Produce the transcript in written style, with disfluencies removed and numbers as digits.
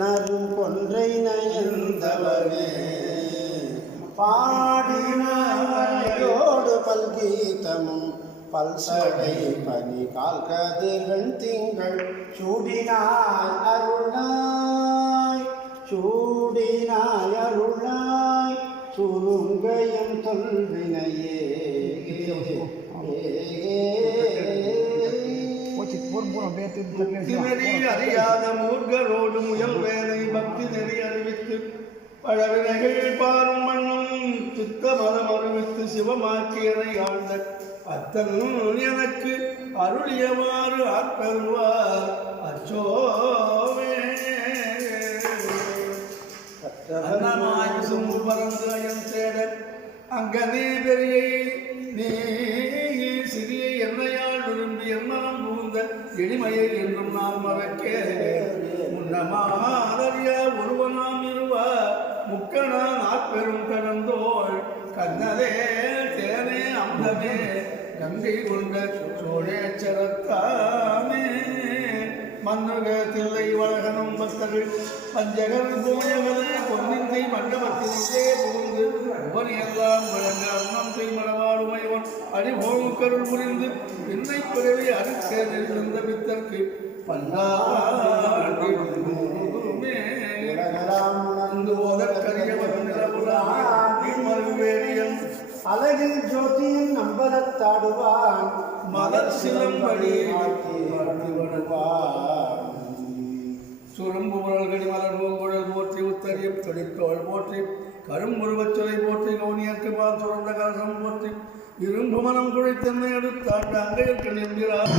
நரும் கொன்றை நயந்தவனே பாடினோடு பல்கீதமும் பல்சடை பனி கால் கதிர்கள் திங்கள் சூடினாய் அருளாய் சுருங்கயம் தொல்வினையே அறியாத மூர்கரோடு முயல் வேலை பக்தி நெறி அறிவித்து பழவினைகள் பாரும் மண்ணும் துக்க மதம் அறிவித்து சிவமாக்கியனை ஆழ்ந்த அத்தன் எனக்கு அருளியவாறு ஆட்பெறுவார் அச்சோவே சும்பு பறந்து அயன் தேட அங்கனே பெரிய நீ சிறிய என்னையால் விரும்பி என்மனம் புகுந்த எளிமையை என்றும் நான் மறக்க முன்னமாறிய ஒருவனாம் இருவா முக்கணான் ஆட்பெரும் கடந்தோள் கண்ணதே தேனே அந்தமே கங்கை கொண்ட சோழேச்சரத்தாமே மன்னக தில்லை வழகனும் பக்தர்கள் பஞ்சகர் போயகது பொன்னிந்தை மண்டபத்திலே புகுந்து உபனியெல்லாம் வழங்க அன்னம் செய்மடவாடுமைவன் அடிபோமுக்கருள் புரிந்து என்னை பிறவி அரிசேர்ந்த பித்தற்கு பல்லாண்டு ஓதற்கரியவன் நிலவுலாவேடியன் அழகில் ஜோதியின் நம்பரத்தாடுவான் மலர் சிலம்படி சுரும்பு முரல்கடி மலர் பூங்குழல் போற்றி உத்தரியம் தொழிற்கோள் போற்றி கரும்புருவச்சொலை போற்றி கவுனியற்கு பால் சுரந்த கலசம் போற்றி இரும்பு மனம் குழைத்தன்மை அடுத்தாண்டு அங்கையற்கு நின்றார்